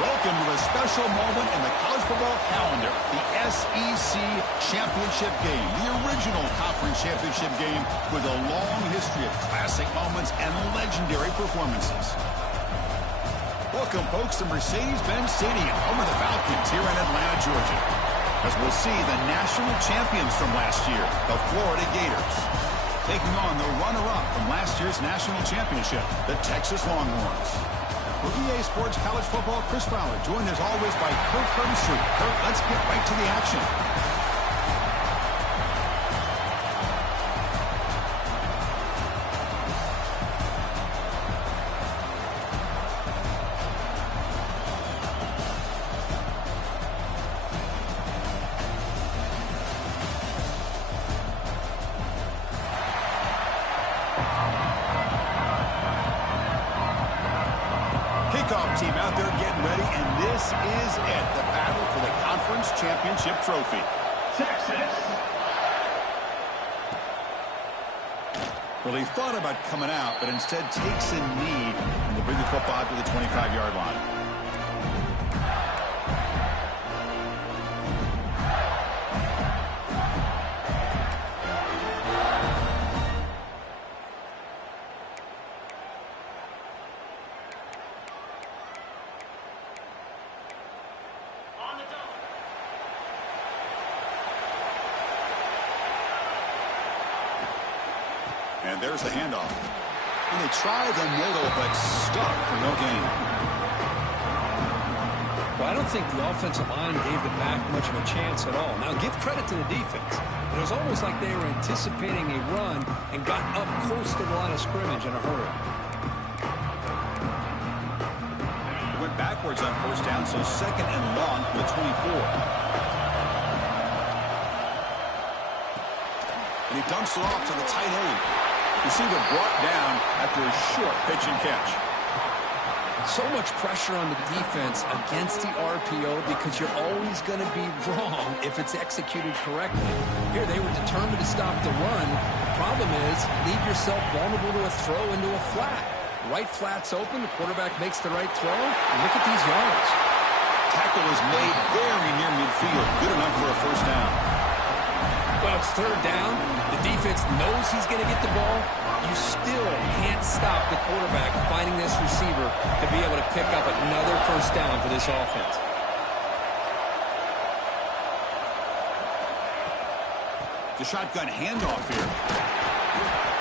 Welcome to a special moment in the college football calendar, the SEC Championship Game, the original conference championship game with a long history of classic moments and legendary performances. Welcome, folks, to Mercedes-Benz Stadium, home of the Falcons here in Atlanta, Georgia, as we'll see the national champions from last year, the Florida Gators, taking on the runner-up from last year's national championship, the Texas Longhorns. For EA Sports College Football, Chris Fowler, joined as always by Kurt Hermstreet. Kurt, let's get right to the action. Kickoff team out there getting ready, and this is it, the battle for the conference championship trophy. Texas. Well, he thought about coming out, but instead takes a knee and will bring the football to the 25-yard line. And there's the handoff. And they try the middle, but stuck for no gain. Well, I don't think the offensive line gave the back much of a chance at all. Now, give credit to the defense. It was almost like they were anticipating a run and got up close to the line of scrimmage in a hurry. They went backwards on first down, so second and long for the 24. And he dumps it off to the tight end. Receiver brought down after a short pitch and catch. So much pressure on the defense against the RPO because you're always going to be wrong if it's executed correctly. Here, they were determined to stop the run. The problem is, leave yourself vulnerable to a throw into a flat. Right flat's open, the quarterback makes the right throw, and look at these yards. Tackle is made very near midfield. Good enough for a first down. Well, it's third down. The defense knows he's going to get the ball. You still can't stop the quarterback finding this receiver to be able to pick up another first down for this offense. The shotgun handoff here.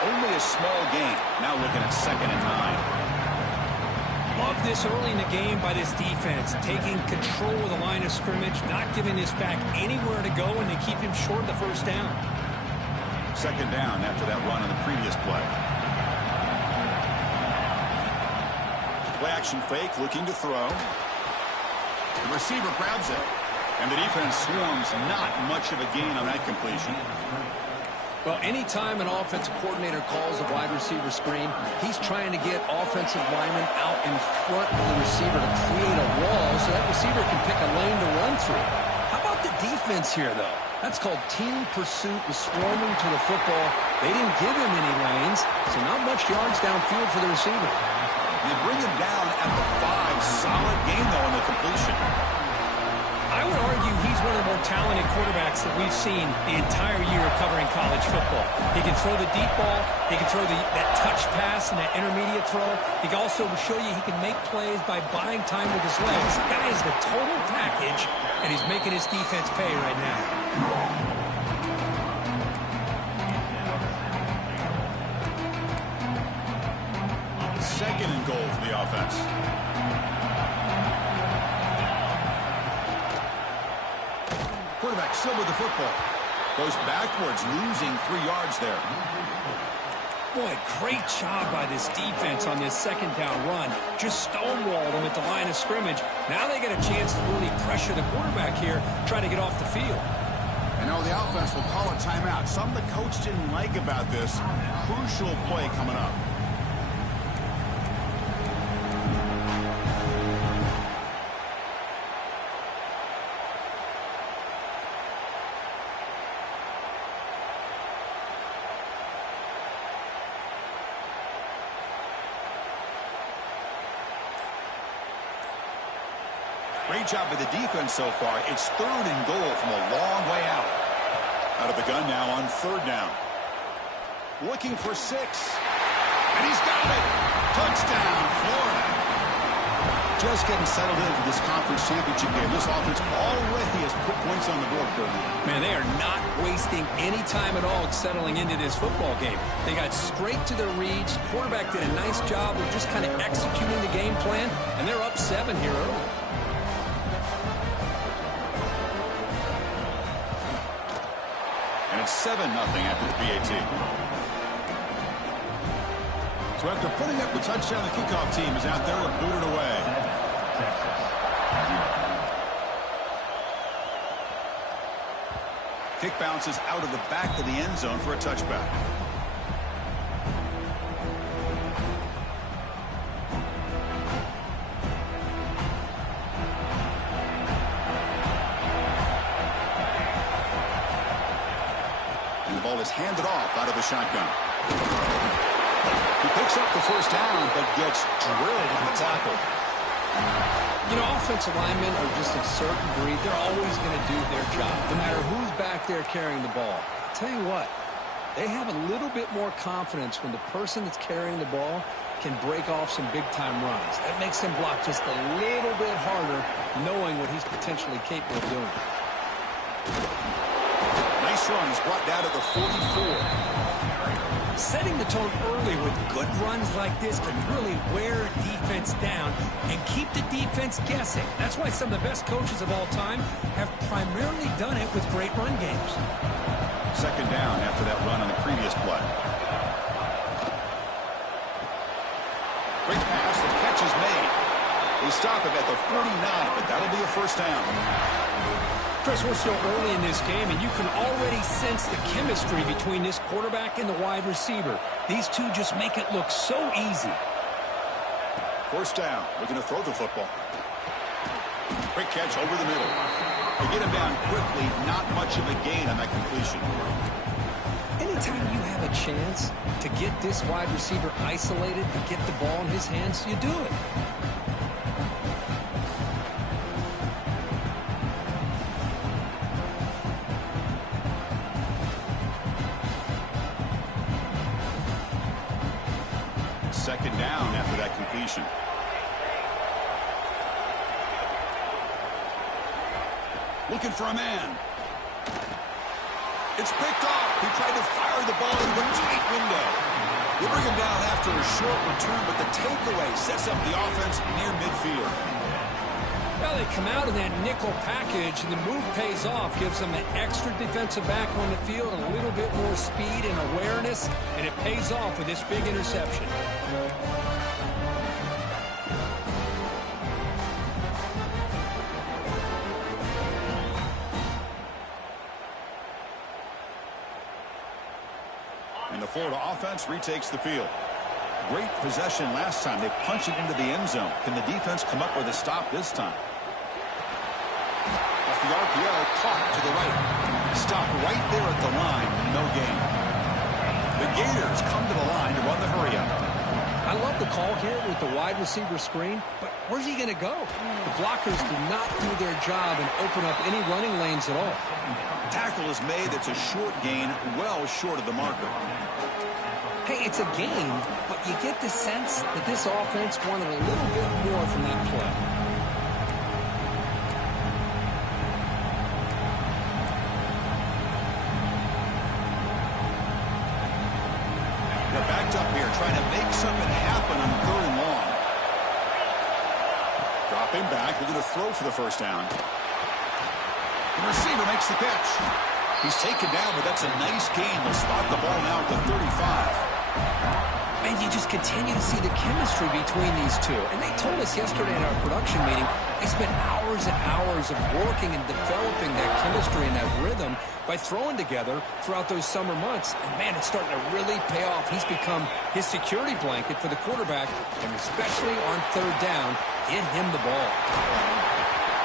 Only a small gain. Now looking at 2nd and 9. Love this early in the game by this defense, taking control of the line of scrimmage, not giving this back anywhere to go, and they keep him short of the first down. 2nd down after that run on the previous play. Play action fake, looking to throw. The receiver grabs it, and the defense swarms. Not much of a gain on that completion. Well, anytime an offensive coordinator calls a wide receiver screen, he's trying to get offensive linemen out in front of the receiver to create a wall so that receiver can pick a lane to run through. How about the defense here, though? That's called team pursuit and swarming to the football. They didn't give him any lanes, so not much yards downfield for the receiver. They bring him down at the 5. Solid gain, though, in the completion. I would argue he's one of the more talented quarterbacks that we've seen the entire year covering college football. He can throw the deep ball. He can throw that touch pass and that intermediate throw. He can also show you he can make plays by buying time with his legs. The guy is the total package, and he's making his defense pay right now. second and goal for the offense. Quarterback still with the football. Goes backwards, losing 3 yards there. Boy, great job by this defense on this second down run. Just stonewalled them at the line of scrimmage. Now they get a chance to really pressure the quarterback here, trying to get off the field. And now the offense will call a timeout. Something the coach didn't like about this. Crucial play coming up. Great job by the defense so far. It's 3rd and goal from a long way out. Out of the gun now on 3rd down. Looking for 6. And he's got it. Touchdown, Florida. Just getting settled in for this conference championship game. This offense already has put points on the board for them. Man, they are not wasting any time at all settling into this football game. They got straight to their reads. Quarterback did a nice job of just kind of executing the game plan, and they're up 7 here early. And it's 7-0 after the PAT. So after putting up the touchdown, the kickoff team is out there to boot it away. Kick bounces out of the back of the end zone for a touchback. Is handed off out of the shotgun. He picks up the first down, but gets drilled on the tackle. You know, offensive linemen are just a certain breed. They're always going to do their job, no matter who's back there carrying the ball. I'll tell you what, they have a little bit more confidence when the person that's carrying the ball can break off some big-time runs. That makes them block just a little bit harder, knowing what he's potentially capable of doing. Nice run. He's brought down to the 44. Setting the tone early with good runs like this can really wear a defense down and keep the defense guessing. That's why some of the best coaches of all time have primarily done it with great run games. 2nd down after that run on the previous play. Great pass. The catch is made. They stop him at the 49, but that'll be a first down. Chris, we're still early in this game, and you can already sense the chemistry between this quarterback and the wide receiver. These two just make it look so easy. First down. Looking to throw the football. Quick catch over the middle. They get him down quickly. Not much of a gain on that completion. Anytime you have a chance to get this wide receiver isolated, to get the ball in his hands, you do it. Second down after that completion. Looking for a man. It's picked off. He tried to fire the ball into a tight window. They bring him down after a short return, but the takeaway sets up the offense near midfield. Well, they come out of that nickel package, and the move pays off, gives them an extra defensive back on the field, a little bit more speed and awareness, and it pays off with this big interception. And the Florida offense retakes the field. Great possession last time. They punch it into the end zone. Can the defense come up with a stop this time? Off the RPO, caught to the right. Stop right there at the line. No gain. The Gators come to the line to run the hurry-up. I love the call here with the wide receiver screen, but where's he going to go? The blockers do not do their job and open up any running lanes at all. Tackle is made. That's a short gain, well short of the marker. Hey, it's a game, but you get the sense that this offense wanted a little bit more from that play. They're back locked up here, trying to make something happen on 3rd and long. Dropping back, they're going to throw for the first down. The receiver makes the catch. He's taken down, but that's a nice gain. They'll spot the ball now at the 35. And you just continue to see the chemistry between these two. And they told us yesterday in our production meeting, they spent hours and hours of working and developing that chemistry and that rhythm by throwing together throughout those summer months. And, man, it's starting to really pay off. He's become his security blanket for the quarterback, and especially on 3rd down, get him the ball.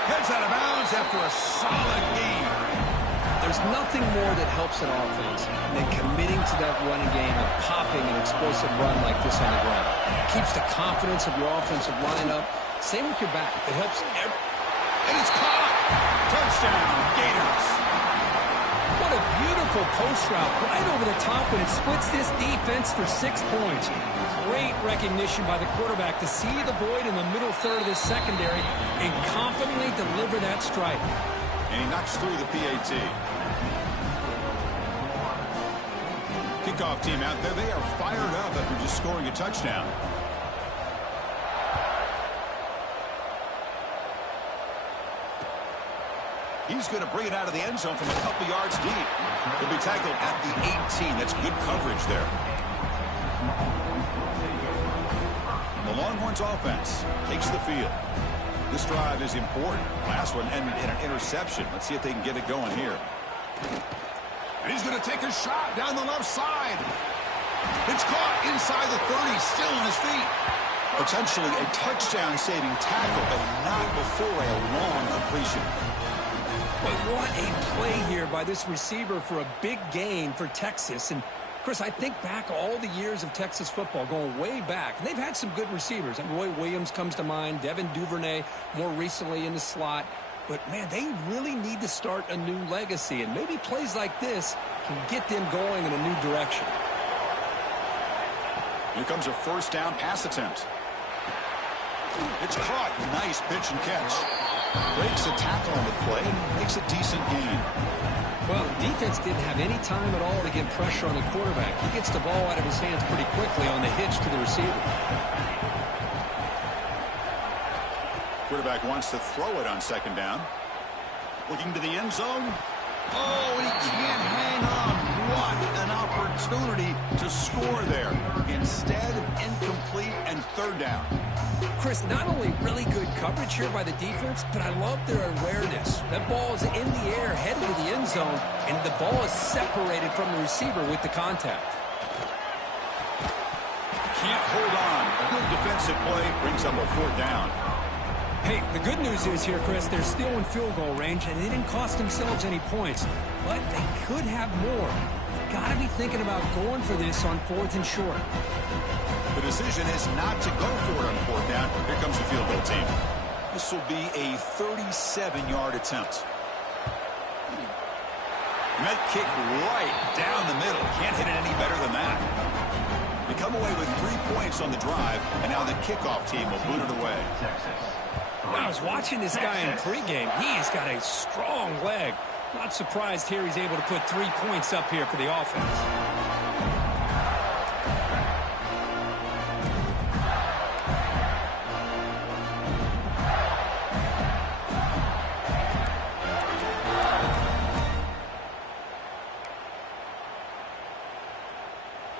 Heads out of bounds after a solid game. There's nothing more that helps an offense than committing to that running game and popping an explosive run like this on the ground. It keeps the confidence of your offensive line up. Same with your back. It helps and it's caught. Touchdown, Gators. What a beautiful post route right over the top, and it splits this defense for 6 points. Great recognition by the quarterback to see the void in the middle third of this secondary and confidently deliver that strike. And he knocks through the PAT. Kickoff team out there. They are fired up after just scoring a touchdown. He's going to bring it out of the end zone from a couple yards deep. He'll be tackled at the 18. That's good coverage there. And the Longhorns offense takes the field. This drive is important. Last one ended in an interception. Let's see if they can get it going here. And he's going to take a shot down the left side. It's caught inside the 30, still on his feet. Potentially a touchdown-saving tackle, but not before a long completion. But what a play here by this receiver for a big gain for Texas. And Chris, I think back all the years of Texas football, going way back, and they've had some good receivers. And Roy Williams comes to mind, Devin Duvernay more recently in the slot. But, man, they really need to start a new legacy, and maybe plays like this can get them going in a new direction. Here comes a first down pass attempt. It's caught. Nice pitch and catch. Breaks a tackle on the play and makes a decent gain. Well, the defense didn't have any time at all to get pressure on the quarterback. He gets the ball out of his hands pretty quickly on the hitch to the receiver. Quarterback wants to throw it on 2nd down. Looking to the end zone. Oh, he can't hang on. What an opportunity to score there. Instead, incomplete and 3rd down. Chris, not only really good coverage here by the defense, but I love their awareness. That ball is in the air, headed to the end zone, and the ball is separated from the receiver with the contact. Can't hold on. Good defensive play brings up a 4th down. Hey, the good news is here, Chris, they're still in field goal range, and they didn't cost themselves any points. But they could have more. Got to be thinking about going for this on 4th and short. The decision is not to go for it on 4th down. Here comes the field goal team. This will be a 37-yard attempt. Net kick right down the middle. Can't hit it any better than that. They come away with 3 points on the drive, and now the kickoff team will boot it away. I was watching this guy in pregame. He's got a strong leg. Not surprised here he's able to put 3 points up here for the offense.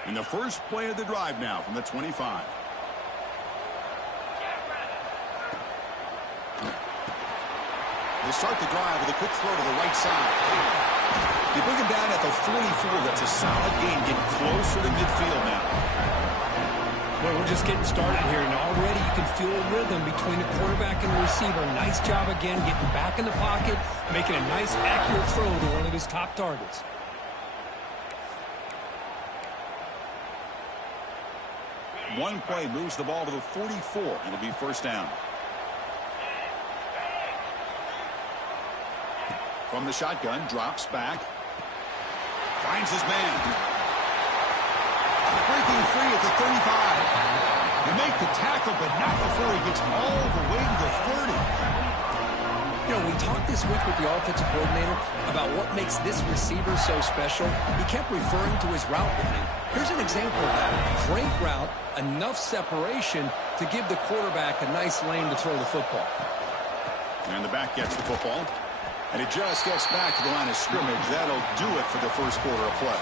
And the first play of the drive now from the 25. They start the drive with a quick throw to the right side. They bring him down at the 44. That's a solid gain, getting closer to midfield now. Well, we're just getting started here, and already you can feel a rhythm between the quarterback and the receiver. Nice job again getting back in the pocket, making a nice, accurate throw to one of his top targets. One play moves the ball to the 44. It'll be first down. From the shotgun, drops back. Finds his man. Breaking free at the 35. They make the tackle, but not before he gets all the way to the 30. You know, we talked this week with the offensive coordinator about what makes this receiver so special. He kept referring to his route running. Here's an example of that. Great route, enough separation to give the quarterback a nice lane to throw the football. And the back gets the football. And it just gets back to the line of scrimmage. That'll do it for the first quarter of play.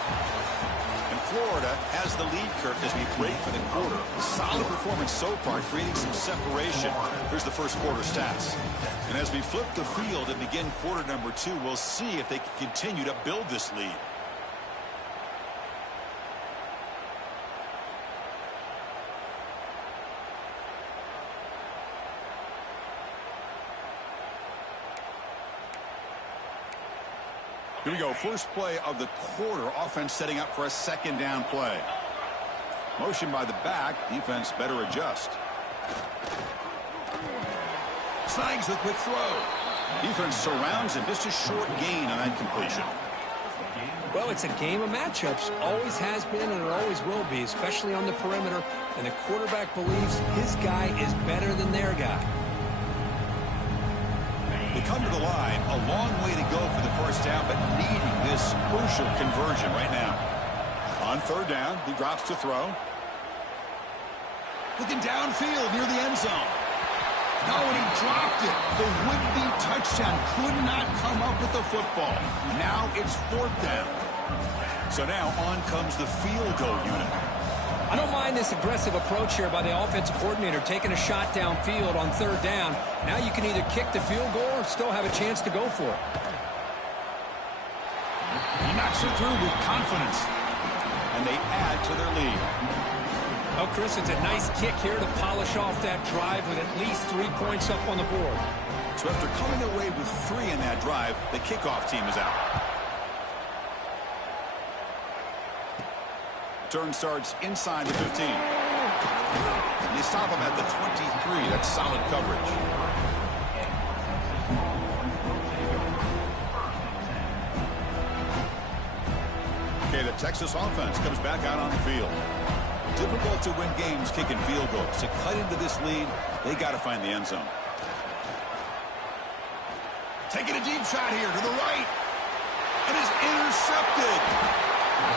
And Florida has the lead, Kirk, as we break for the quarter. Solid performance so far, creating some separation. Here's the first quarter stats. And as we flip the field and begin quarter number 2, we'll see if they can continue to build this lead. Here we go. First play of the quarter. Offense setting up for a second down play. Motion by the back. Defense better adjust. Snags the quick throw. Defense surrounds him. Just a short gain on that completion. Well, it's a game of matchups. Always has been and it always will be, especially on the perimeter. And the quarterback believes his guy is better than their guy. They come to the line, a long way to go for the first down, but needing this crucial conversion right now. On third down, he drops to throw. Looking downfield near the end zone. No, and he dropped it. The would-be touchdown could not come up with the football. Now it's fourth down. So now on comes the field goal unit. I don't mind this aggressive approach here by the offensive coordinator, taking a shot downfield on third down. Now you can either kick the field goal or still have a chance to go for it. He knocks it through with confidence. And they add to their lead. Oh, Chris, it's a nice kick here to polish off that drive with at least 3 points up on the board. So after coming away with 3 in that drive, the kickoff team is out. Turn starts inside the 15. And they stop him at the 23. That's solid coverage. Okay, the Texas offense comes back out on the field. Difficult to win games kicking field goals. To cut into this lead, they got to find the end zone. Taking a deep shot here to the right. It is intercepted.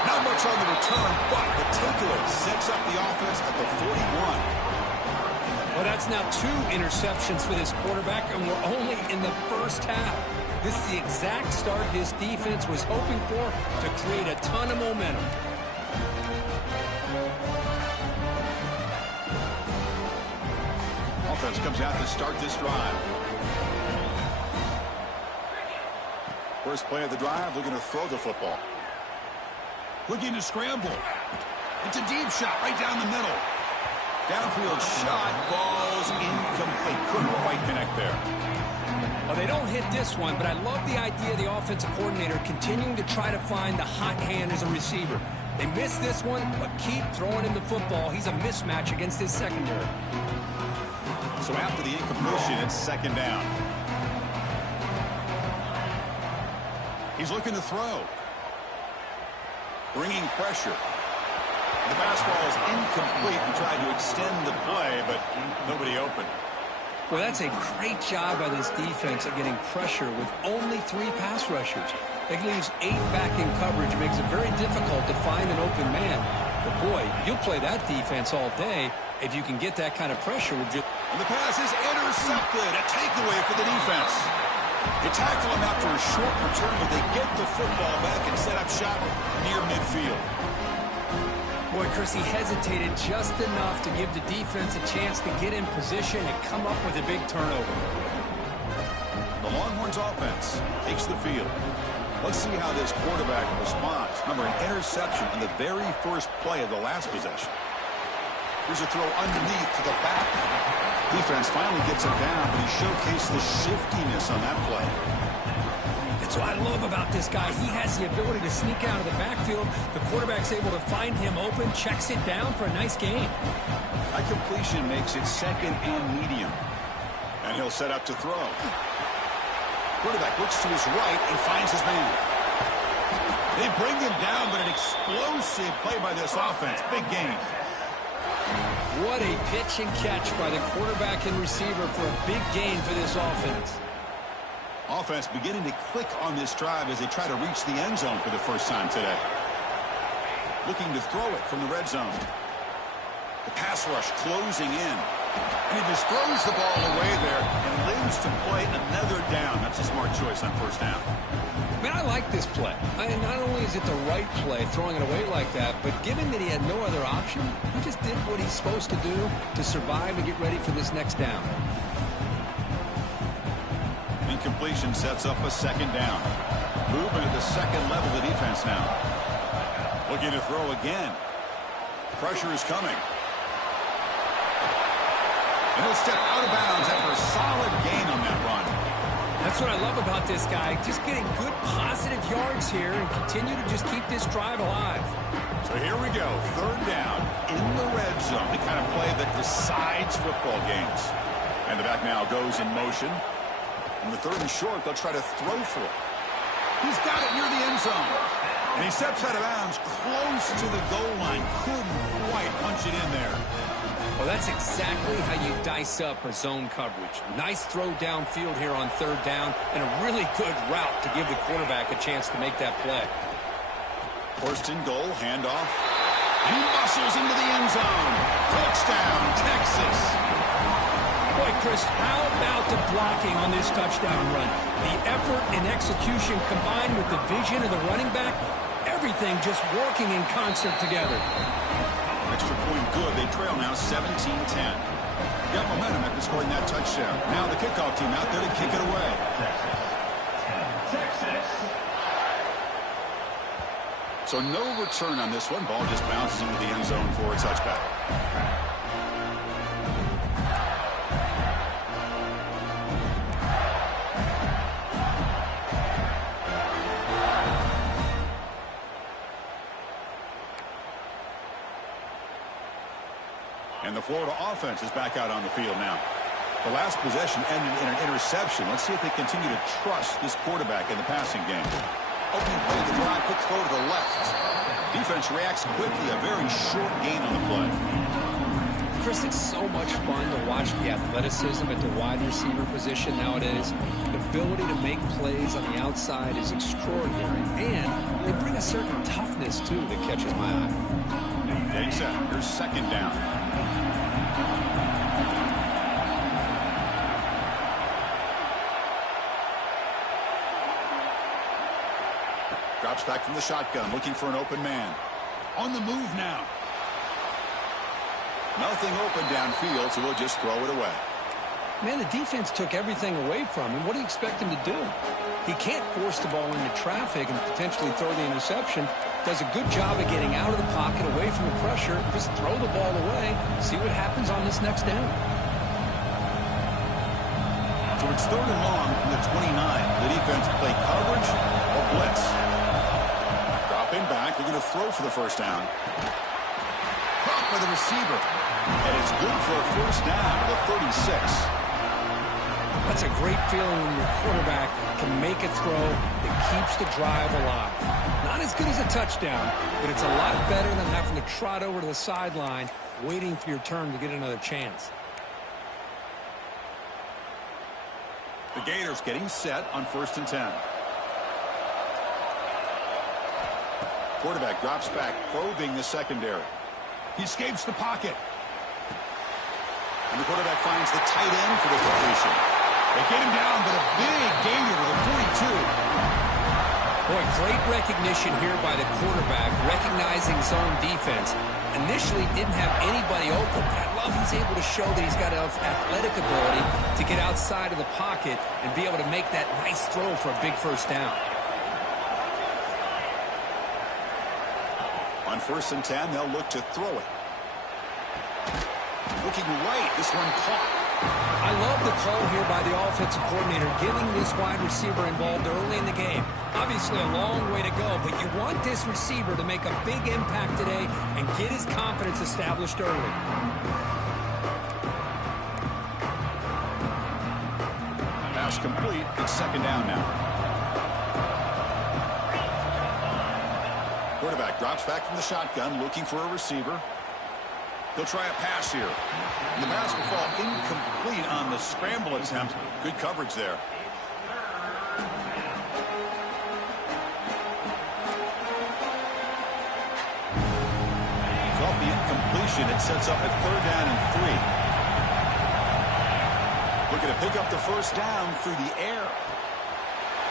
Not much on the return, but the takeaway sets up the offense at the 41. Well, that's now 2 interceptions for this quarterback, and we're only in the first half. This is the exact start his defense was hoping for to create a ton of momentum. Offense comes out to start this drive. First play of the drive, looking to throw the football. Looking to scramble. It's a deep shot right down the middle. Downfield shot falls incomplete. Couldn't quite connect there. Well, they don't hit this one, but I love the idea of the offensive coordinator continuing to try to find the hot hand as a receiver. They missed this one, but keep throwing him the football. He's a mismatch against his secondary. So after the incompletion, it's second down. He's looking to throw. Bringing pressure. The fastball is incomplete. He tried to extend the play, but nobody open. Well, that's a great job by this defense at getting pressure with only 3 pass rushers. It leaves 8 back in coverage. It makes it very difficult to find an open man. But, boy, you'll play that defense all day if you can get that kind of pressure. With and the pass is intercepted. A takeaway for the defense. They tackle him after a short return, but they get the football back and set up shop near midfield. Boy, Chris, he hesitated just enough to give the defense a chance to get in position and come up with a big turnover. The Longhorns offense takes the field. Let's see how this quarterback responds. Remember, an interception on the very first play of the last possession. Here's a throw underneath to the back. Defense finally gets him down, but he showcased the shiftiness on that play. That's what I love about this guy. He has the ability to sneak out of the backfield. The quarterback's able to find him open, checks it down for a nice gain. That completion makes it second and medium. And he'll set up to throw. Quarterback looks to his right and finds his man. They bring him down, but an explosive play by this offense. Big gain. What a pitch and catch by the quarterback and receiver for a big gain for this offense. Offense beginning to click on this drive as they try to reach the end zone for the first time today. Looking to throw it from the red zone. The pass rush closing in. And he just throws the ball away there and lives to play another down. That's a smart choice on first down. Man, I like this play. Not only is it the right play, throwing it away like that, but given that he had no other option, he just did what he's supposed to do to survive and get ready for this next down. Incompletion sets up a second down. Movement at the second level of the defense now. Looking to throw again. Pressure is coming. And he'll step out of bounds after a solid gain on that run. That's what I love about this guy. Just getting good positive yards here and continue to just keep this drive alive. So here we go. Third down in the red zone. The kind of play that decides football games. And the back now goes in motion. On the third and short, they'll try to throw for it. He's got it near the end zone. And he steps out of bounds close to the goal line. Couldn't quite punch it in there. Well, that's exactly how you dice up a zone coverage. Nice throw downfield here on third down, and a really good route to give the quarterback a chance to make that play. First and goal, handoff. He muscles into the end zone. Touchdown, Texas. Boy, Chris, how about the blocking on this touchdown run? The effort and execution combined with the vision of the running back, everything just working in concert together. Extra point good. They trail now 17-10. Got momentum after scoring that touchdown. Now the kickoff team out there to kick it away. So no return on this one. Ball just bounces into the end zone for a touchback. And the Florida offense is back out on the field now. The last possession ended in an interception. Let's see if they continue to trust this quarterback in the passing game. Opening play of the drive, quick throw to the left. Defense reacts quickly, a very short gain on the play. Chris, it's so much fun to watch the athleticism at the wide receiver position nowadays. The ability to make plays on the outside is extraordinary. And they bring a certain toughness, too, that catches my eye. Getting set. Here's second down. Drops back from the shotgun, looking for an open man. On the move now. Nothing open downfield, so we'll just throw it away. Man, the defense took everything away from him. What do you expect him to do? He can't force the ball into traffic and potentially throw the interception. Does a good job of getting out of the pocket, away from the pressure. Just throw the ball away. See what happens on this next down. So it's third and long from the 29. The defense play coverage or blitz. Dropping back. They're going to throw for the first down. Caught by the receiver. And it's good for a first down to the 36. That's a great feeling when your quarterback can make a throw that keeps the drive alive. Not as good as a touchdown, but it's a lot better than having to trot over to the sideline, waiting for your turn to get another chance. The Gators getting set on first and 10. Quarterback drops back, probing the secondary. He escapes the pocket. And the quarterback finds the tight end for the completion. They get him down, but a big gainer to the 42. Boy, great recognition here by the quarterback, recognizing zone defense. Initially didn't have anybody open, but I love he's able to show that he's got enough athletic ability to get outside of the pocket and be able to make that nice throw for a big first down. On first and 10, they'll look to throw it. Looking right, this one caught. I love the call here by the offensive coordinator, getting this wide receiver involved early in the game. Obviously a long way to go, but you want this receiver to make a big impact today and get his confidence established early. Pass complete. It's second down now. Quarterback drops back from the shotgun, looking for a receiver. He'll try a pass here. And the pass will fall incomplete on the scramble attempt. Good coverage there. the incompletion, it sets up a 3rd down and 3. Looking to pick up the first down through the air.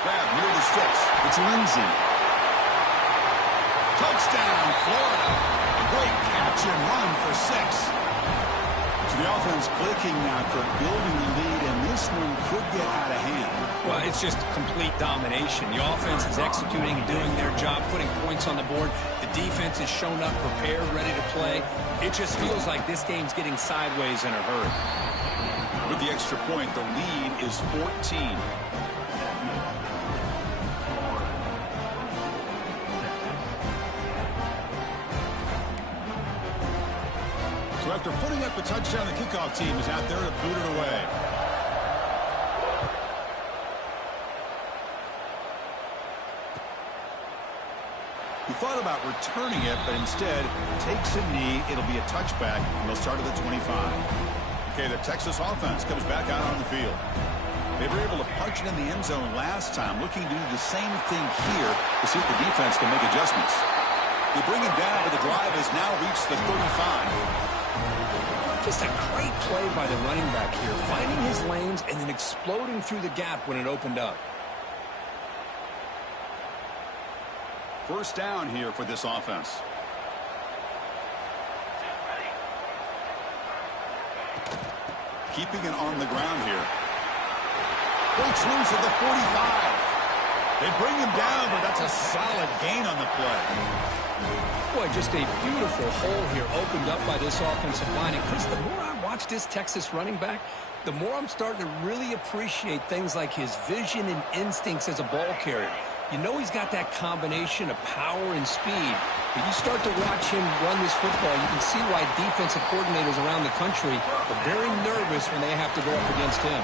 Grab near the sticks. It's Lindsay. Touchdown, Florida. A great catch and run for 6. So the offense clicking now, Kirk, building the lead, and this one could get out of hand. Well, it's just complete domination. The offense is executing and doing their job, putting points on the board. The defense is shown up, prepared, ready to play. It just feels like this game's getting sideways in a hurry. With the extra point, the lead is 14. So after putting up a touchdown, the kickoff team is out there to boot it away. He thought about returning it, but instead takes a knee. It'll be a touchback, and they'll start at the 25. Okay, the Texas offense comes back out on the field. They were able to punch it in the end zone last time, looking to do the same thing here to see if the defense can make adjustments. They bring him down, but the drive has now reached the 35. Just a great play by the running back here, finding his lanes and then exploding through the gap when it opened up. First down here for this offense. Keeping it on the ground here. Breaks loose at the 45. They bring him down, but that's a solid gain on the play. Boy, just a beautiful hole here opened up by this offensive line. And, Chris, the more I watch this Texas running back, the more I'm starting to really appreciate things like his vision and instincts as a ball carrier. You know he's got that combination of power and speed. But you start to watch him run this football, you can see why defensive coordinators around the country are very nervous when they have to go up against him.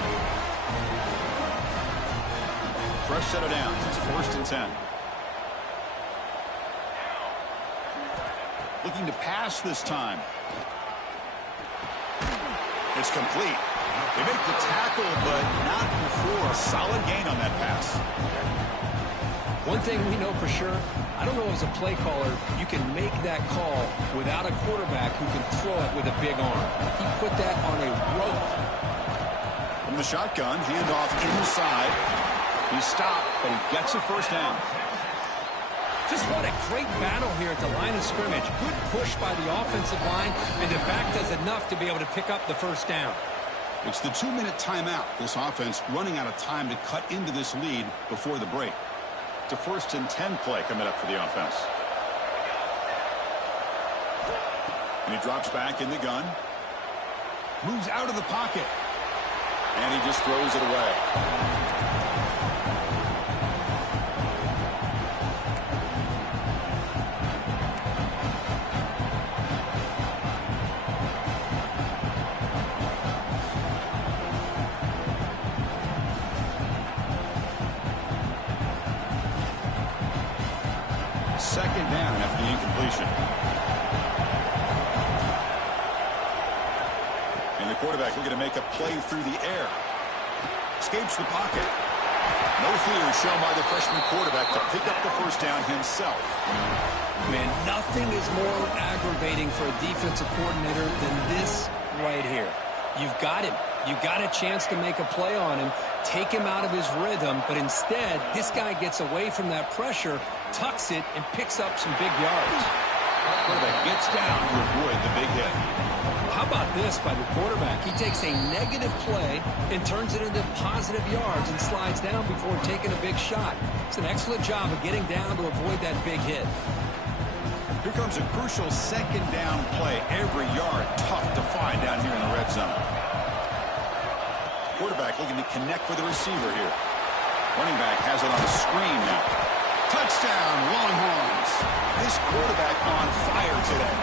Fresh set of downs. It's 1st and 10. Looking to pass this time. It's complete. They make the tackle, but not before a solid gain on that pass. One thing we know for sure, I don't know as a play caller, you can make that call without a quarterback who can throw it with a big arm. He put that on a rope. From the shotgun, handoff inside. He stopped, but he gets a first down. Just what a great battle here at the line of scrimmage. Good push by the offensive line, and the back does enough to be able to pick up the first down. It's the 2-minute timeout. This offense running out of time to cut into this lead before the break. It's a 1st and 10 play coming up for the offense. And he drops back in the gun. Moves out of the pocket. And he just throws it away. Second down after the incompletion. And the quarterback looking to make a play through the air. Escapes the pocket. No fear shown by the freshman quarterback to pick up the first down himself. Man, nothing is more aggravating for a defensive coordinator than this right here. You've got him. You've got a chance to make a play on him, take him out of his rhythm, but instead, this guy gets away from that pressure, tucks it, and picks up some big yards. Quarterback gets down to avoid the big hit. How about this by the quarterback? He takes a negative play and turns it into positive yards and slides down before taking a big shot. It's an excellent job of getting down to avoid that big hit. Here comes a crucial second down play. Every yard tough to find down here in the red zone. Quarterback looking to connect with the receiver here. Running back has it on the screen now. Touchdown, Longhorns. This quarterback on fire today.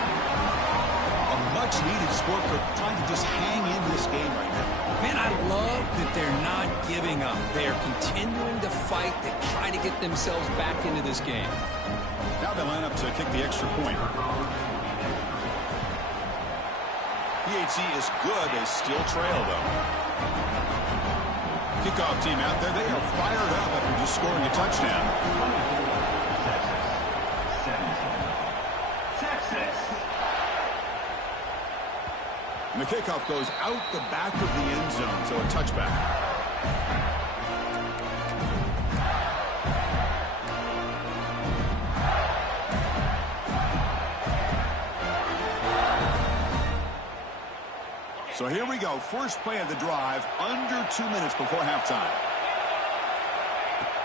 A much-needed score for trying to just hang in this game right now. Man, I love that they're not giving up. They are continuing to fight to try to get themselves back into this game. Now they line up to kick the extra point. PHC is good. They still trail, though. Kickoff team out there. They are fired up after just scoring a touchdown. kickoff goes out the back of the end zone, so a touchback. So here we go. First play of the drive, under 2 minutes before halftime.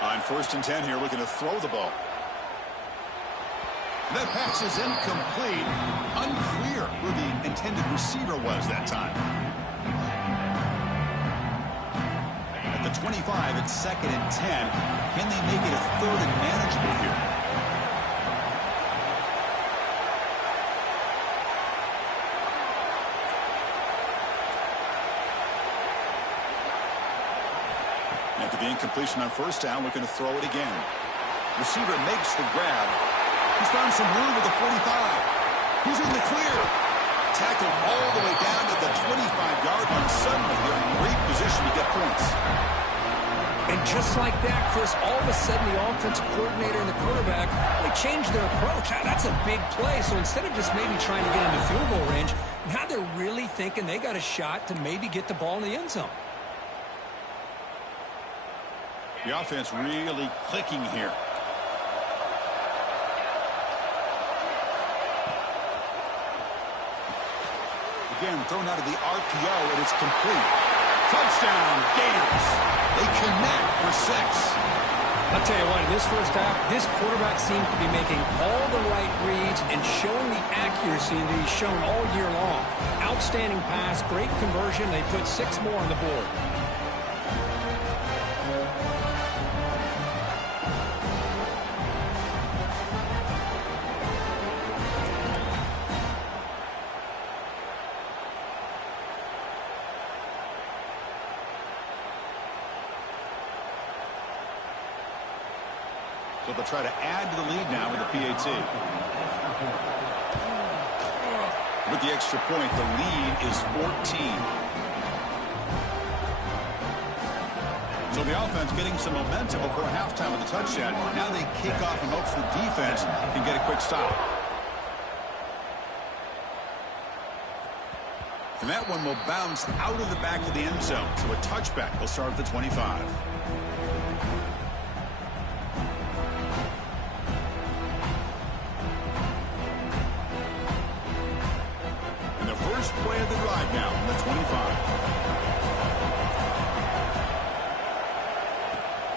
On 1st and 10 here, looking to throw the ball. That pass is incomplete. Unclear who the intended receiver was that time. At the 25, it's 2nd and 10. Can they make it a 3rd and manageable here? After the incompletion on 1st down, looking to throw it again. Receiver makes the grab. He's found some room at the 45. He's in the clear. Tackled all the way down to the 25-yard line. Suddenly, they're in great position to get points. And just like that, Chris, all of a sudden the offensive coordinator and the quarterback, they changed their approach. That's a big play. So instead of just maybe trying to get into field goal range, now they're really thinking they got a shot to maybe get the ball in the end zone. The offense really clicking here. Again, thrown out of the RPO, and it's complete. Touchdown, Gators. They connect for 6. I'll tell you what, in this first half, this quarterback seems to be making all the right reads and showing the accuracy that he's shown all year long. Outstanding pass, great conversion. They put 6 more on the board. So they'll try to add to the lead now with the PAT. With the extra point, the lead is 14. So the offense getting some momentum before halftime with the touchdown. Now they kick off in hopes the defense can get a quick stop. And that one will bounce out of the back of the end zone. So a touchback will start at the 25. Play of the drive now from the 25.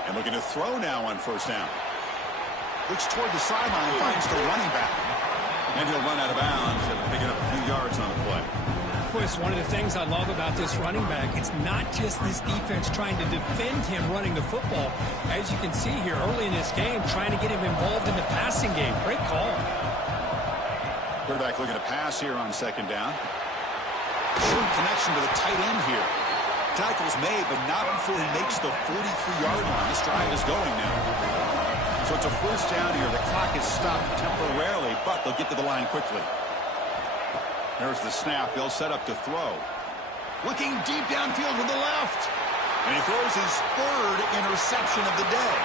And looking to throw now on 1st down. Looks toward the sideline and finds the running back. And he'll run out of bounds after picking up a few yards on the play. Chris, one of the things I love about this running back, it's not just this defense trying to defend him running the football. As you can see here early in this game, trying to get him involved in the passing game. Great call. Quarterback looking to pass here on 2nd down. Short connection to the tight end here. Tackle's made, but not before he makes the 43-yard line. This drive is going now. So it's a 1st down here. The clock is stopped temporarily, but they'll get to the line quickly. There's the snap. They'll set up to throw. Looking deep downfield to the left. And he throws his 3rd interception of the day.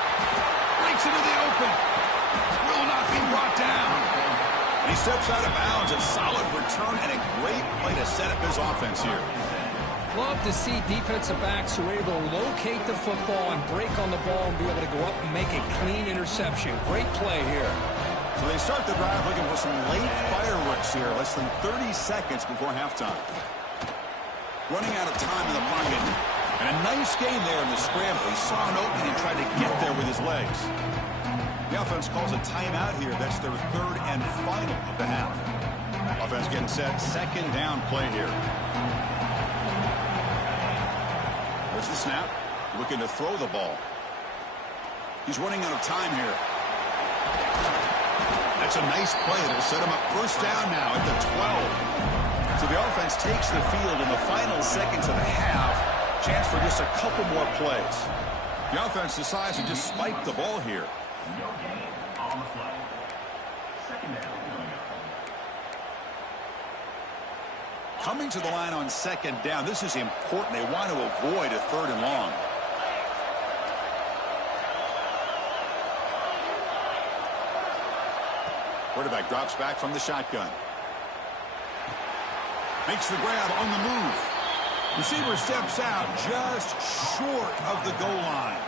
Breaks into the open. Will not be brought down. And he steps out of bounds. A solid return and a great play to set up his offense here. Love to see defensive backs who are able to locate the football and break on the ball and be able to go up and make a clean interception. Great play here. So they start the drive looking for some late fireworks here. Less than 30 seconds before halftime. Running out of time in the pocket. And a nice game there in the scramble. He saw an opening and tried to get there with his legs. The offense calls a timeout here. That's their 3rd and final of the half. Offense getting set. 2nd down play here. There's the snap. Looking to throw the ball. He's running out of time here. That's a nice play. That'll set him up 1st down now at the 12. So the offense takes the field in the final seconds of the half. Chance for just a couple more plays. The offense decides to just spike the ball here. Coming to the line on 2nd down. This is important. They want to avoid a 3rd and long. Quarterback drops back from the shotgun. Makes the grab on the move. Receiver steps out just short of the goal line.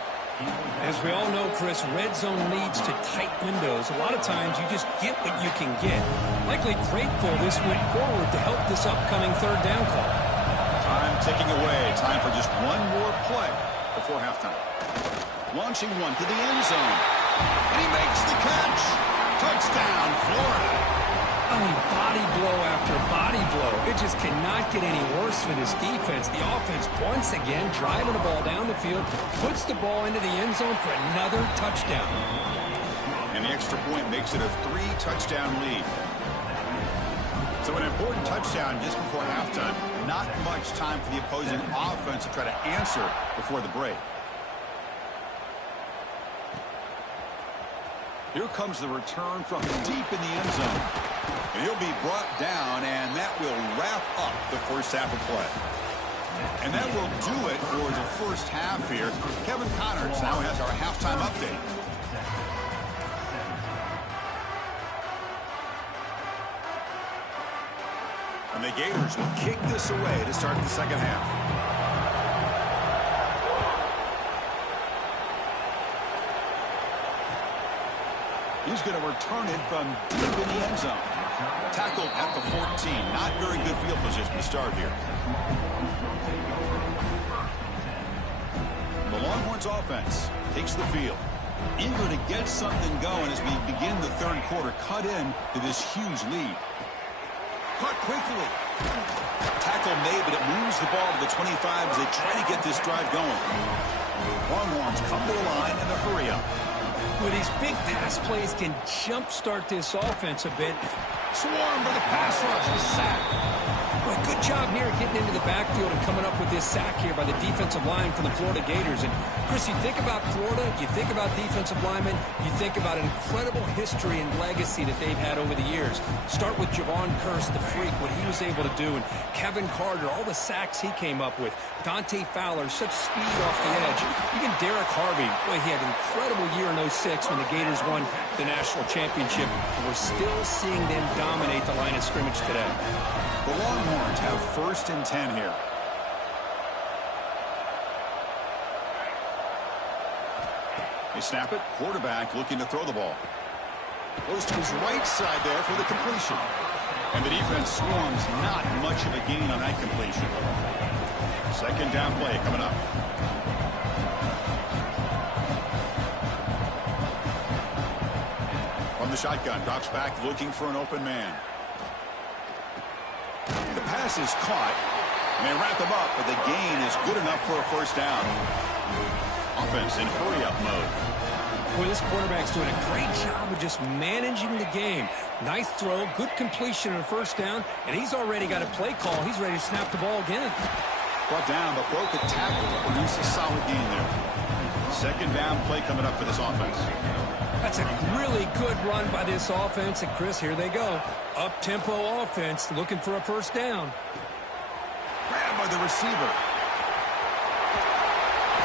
As we all know, Chris, red zone leads to tight windows. A lot of times you just get what you can get. Likely grateful this went forward to help this upcoming third down call. Time ticking away. Time for just one more play before halftime. Launching one to the end zone. And he makes the catch. Touchdown, Florida. I mean, body blow after body blow. It just cannot get any worse for this defense. The offense, once again, driving the ball down the field, puts the ball into the end zone for another touchdown. And the extra point makes it a 3-touchdown lead. So an important touchdown just before halftime. Not much time for the opposing offense to try to answer before the break. Here comes the return from deep in the end zone. And he'll be brought down, and that will wrap up the first half of play. And that will do it for the first half here. Kevin Connors now has our halftime update. And the Gators will kick this away to start the second half. He's going to return it from deep in the end zone. Tackled at the 14. Not very good field position to start here. The Longhorns offense takes the field. Eager to get something going as we begin the third quarter. Cut in to this huge lead. Caught quickly. Tackle made, but it moves the ball to the 25 as they try to get this drive going. Longhorns come to the line in the hurry up. Well, these big pass plays can jumpstart this offense a bit. Swarmed by the pass rush. The sack. Well, good job here getting into the backfield and coming up with this sack here by the defensive line for the Florida Gators. And, Chris, you think about Florida, you think about defensive linemen, you think about an incredible history and legacy that they've had over the years. Start with Javon Curse, the freak, what he was able to do. And Kevin Carter, all the sacks he came up with. Dante Fowler, such speed off the edge. Even Derek Harvey, boy, he had an incredible year in 06 when the Gators won the national championship. And we're still seeing them dominate the line of scrimmage today. The Longhorns have 1st and 10 here. They snap it. Quarterback looking to throw the ball. Goes to his right side there for the completion. And the defense swarms. Not much of a gain on that completion. Second down play coming up. From the shotgun. Drops back looking for an open man. The pass is caught, and they wrap him up, but the gain is good enough for a first down. Offense in hurry-up mode. Boy, this quarterback's doing a great job of just managing the game. Nice throw, good completion on a first down, and he's already got a play call. He's ready to snap the ball again. Brought down, but broke a tackle to produce a solid gain there. Second down play coming up for this offense. That's a really good run by this offense. And, Chris, here they go. Up-tempo offense looking for a first down. Grabbed by the receiver.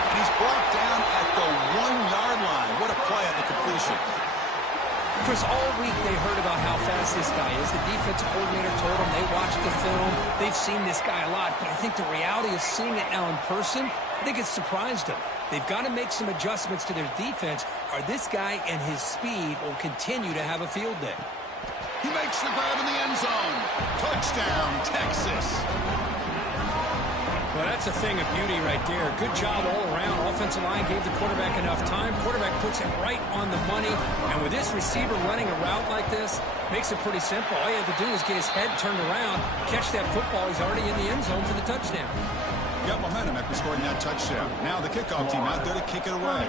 And he's brought down at the 1-yard line. What a play at the completion. Chris, all week they heard about how fast this guy is. The defensive coordinator told them they watched the film. They've seen this guy a lot. But I think the reality of seeing it now in person, I think it's surprised them. They've got to make some adjustments to their defense, or this guy and his speed will continue to have a field day. He makes the grab in the end zone. Touchdown, Texas. Well, that's a thing of beauty right there. Good job all around. Offensive line gave the quarterback enough time. Quarterback puts it right on the money. And with this receiver running a route like this, makes it pretty simple. All you have to do is get his head turned around, catch that football. He's already in the end zone for the touchdown. Got momentum after scoring that touchdown. Now the kickoff team out there to kick it away.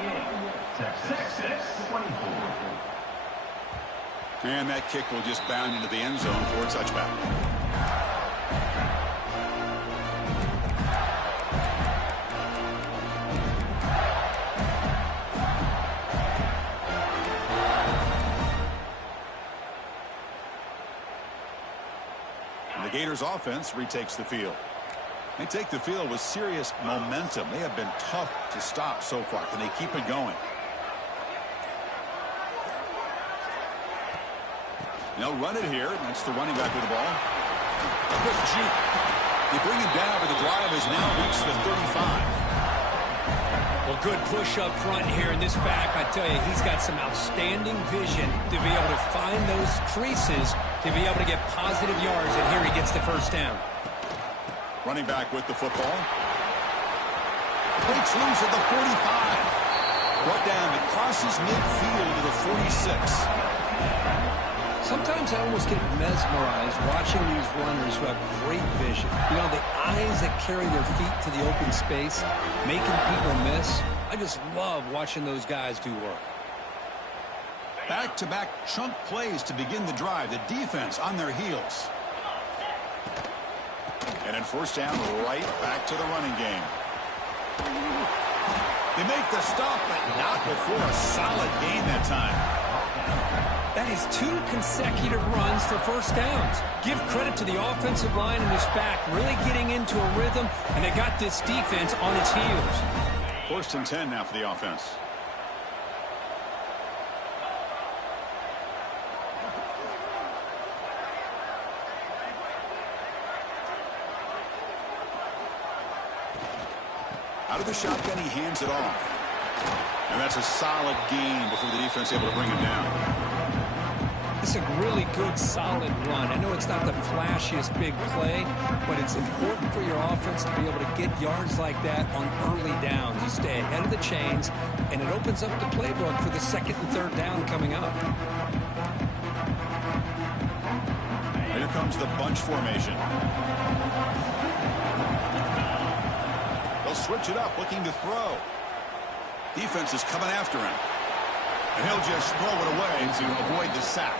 And that kick will just bound into the end zone for a touchback. And the Gators offense retakes the field. They take the field with serious momentum. They have been tough to stop so far. Can they keep it going? They'll run it here. That's the running back with the ball. Quick juke. They bring him down, but the drive has now reached the 35. Well, good push up front here in this back. I tell you, he's got some outstanding vision to be able to find those creases, to be able to get positive yards, and here he gets the first down. Running back with the football. Breaks loose at the 45. Brought down, it crosses midfield to the 46. Sometimes I almost get mesmerized watching these runners who have great vision. You know, the eyes that carry their feet to the open space, making people miss. I just love watching those guys do work. Back-to-back chunk plays to begin the drive. The defense on their heels. And in first down, right back to the running game. They make the stop, but not before a solid gain that time. That is 2 consecutive runs for first downs. Give credit to the offensive line and this back really getting into a rhythm, and they got this defense on its heels. First and 10 now for the offense. Out of the shotgun, he hands it off. And that's a solid gain before the defense able to bring him down. It's a really good, solid run. I know it's not the flashiest big play, but it's important for your offense to be able to get yards like that on early downs. You stay ahead of the chains, and it opens up the playbook for the second and third down coming up. Here comes the bunch formation. They'll switch it up, looking to throw. Defense is coming after him. And he'll just throw it away to avoid the sack.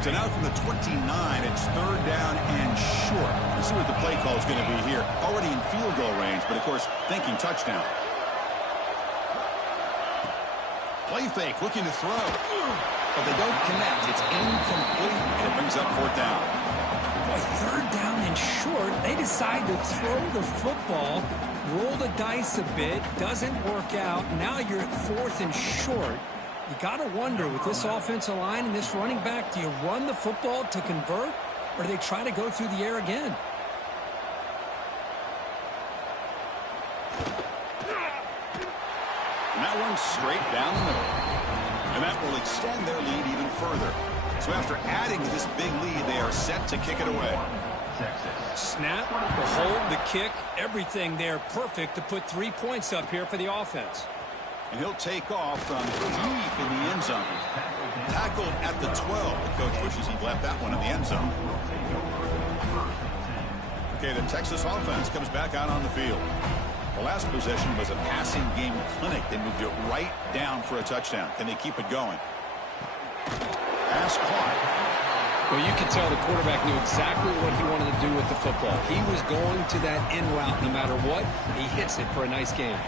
So now from the 29, it's third down and short. Let's see what the play call is going to be here. Already in field goal range, but of course, thinking touchdown. Play fake, looking to throw. But they don't connect. It's incomplete, and it brings up fourth down. Boy, third down and short. They decide to throw the football, roll the dice a bit, doesn't work out. Now you're at fourth and short. You got to wonder, with this offensive line and this running back, do you run the football to convert, or do they try to go through the air again? And that one's straight down the middle. And that will extend their lead even further. So after adding to this big lead, they are set to kick it away. Snap, the hold, the kick, everything there perfect to put 3 points up here for the offense. And he'll take off from deep in the end zone. Tackled at the 12. The coach wishes he'd left that one in the end zone. Okay, the Texas offense comes back out on the field. The last possession was a passing game clinic. They moved it right down for a touchdown. Can they keep it going? Pass caught. Well, you could tell the quarterback knew exactly what he wanted to do with the football. He was going to that in route no matter what. He hits it for a nice game.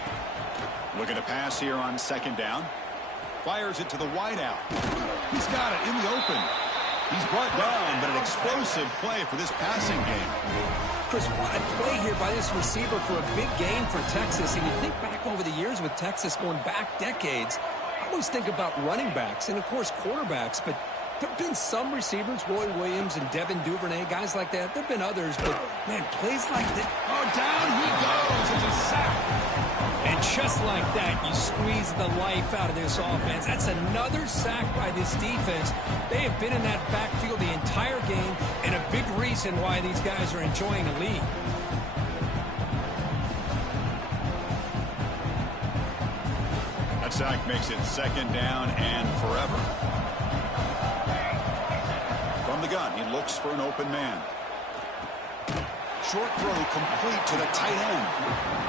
Looking to pass here on second down. Fires it to the wideout. He's got it in the open. He's brought down, but an explosive play for this passing game. Chris, what a play here by this receiver for a big gain for Texas. And you think back over the years with Texas going back decades, I always think about running backs and, of course, quarterbacks. But there have been some receivers, Roy Williams and Devin Duvernay, guys like that. There have been others, but, man, plays like that. Oh, down he goes. It's a sack. And just like that, you squeeze the life out of this offense. That's another sack by this defense. They have been in that backfield the entire game, and a big reason why these guys are enjoying a lead. That sack makes it second down and forever. From the gun, he looks for an open man. Short throw complete to the tight end.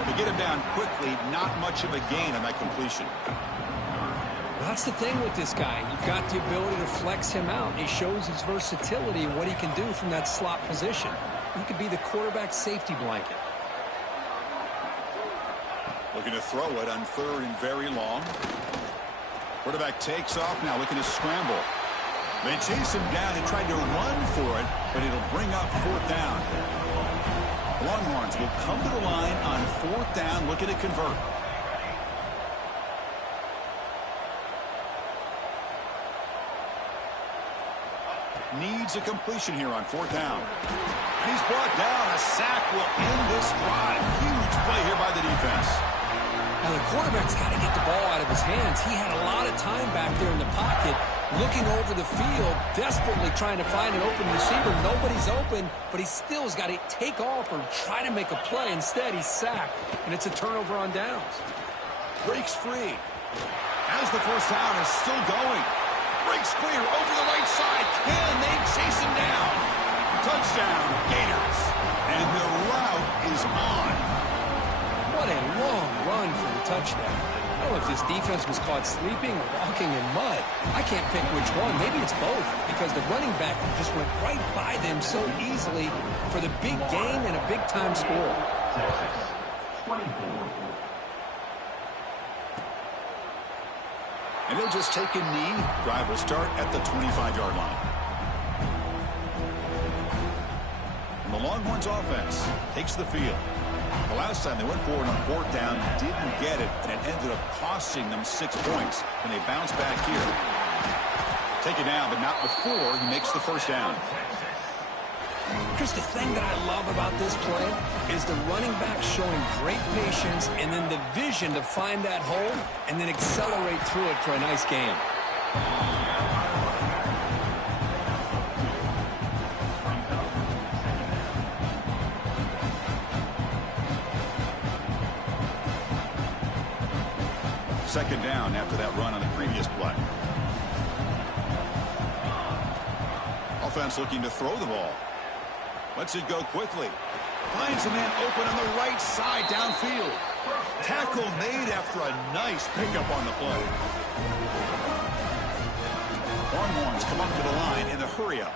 To get him down quickly, not much of a gain on that completion. Well, that's the thing with this guy. You've got the ability to flex him out. He shows his versatility and what he can do from that slot position. He could be the quarterback safety blanket. Looking to throw it on third and very long. Quarterback takes off now, looking to scramble. They chase him down and tried to run for it, but it'll bring up fourth down. Longhorns will come to the line on 4th down, looking to convert. Needs a completion here on 4th down. And he's brought down. A sack will end this drive. Huge play here by the defense. Now the quarterback's got to get the ball out of his hands. He had a lot of time back there in the pocket, looking over the field, desperately trying to find an open receiver. Nobody's open, but he still has got to take off or try to make a play. Instead, he's sacked, and it's a turnover on downs. Breaks free. As the first down is still going. Breaks clear over the right side. Can they chase him down? Touchdown, Gators. And the route is on. What a long run for the touchdown. I don't know if this defense was caught sleeping or walking in mud. I can't pick which one. Maybe it's both, because the running back just went right by them so easily for the big gain and a big-time score. And he'll just take a knee. Drive will start at the 25-yard line. And the Longhorns offense takes the field. The last time they went forward on 4th down, didn't get it, and it ended up costing them 6 points. And they bounce back here. Take it down, but not before he makes the first down. Chris, the thing that I love about this play is the running back showing great patience and then the vision to find that hole and then accelerate through it for a nice gain. Second down after that run on the previous play. Offense looking to throw the ball. Lets it go quickly. Finds a man open on the right side downfield. Tackle made after a nice pickup on the play. Longhorns come up to the line in the hurry-up.